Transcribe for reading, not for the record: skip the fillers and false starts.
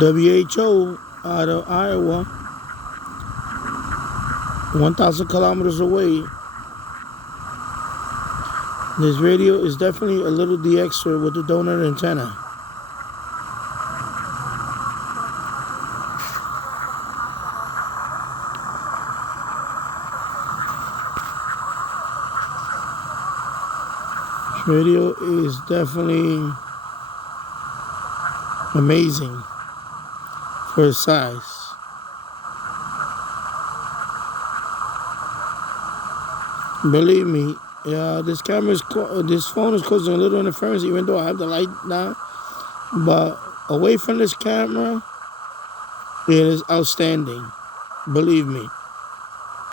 WHO out of Iowa, 1,000 kilometers away. This radio is definitely a little DXer with a donut antenna. This radio is definitely amazing for its size. Believe me, this phone is causing a little interference, even though I have the light down. But away from this camera, it is outstanding. Believe me.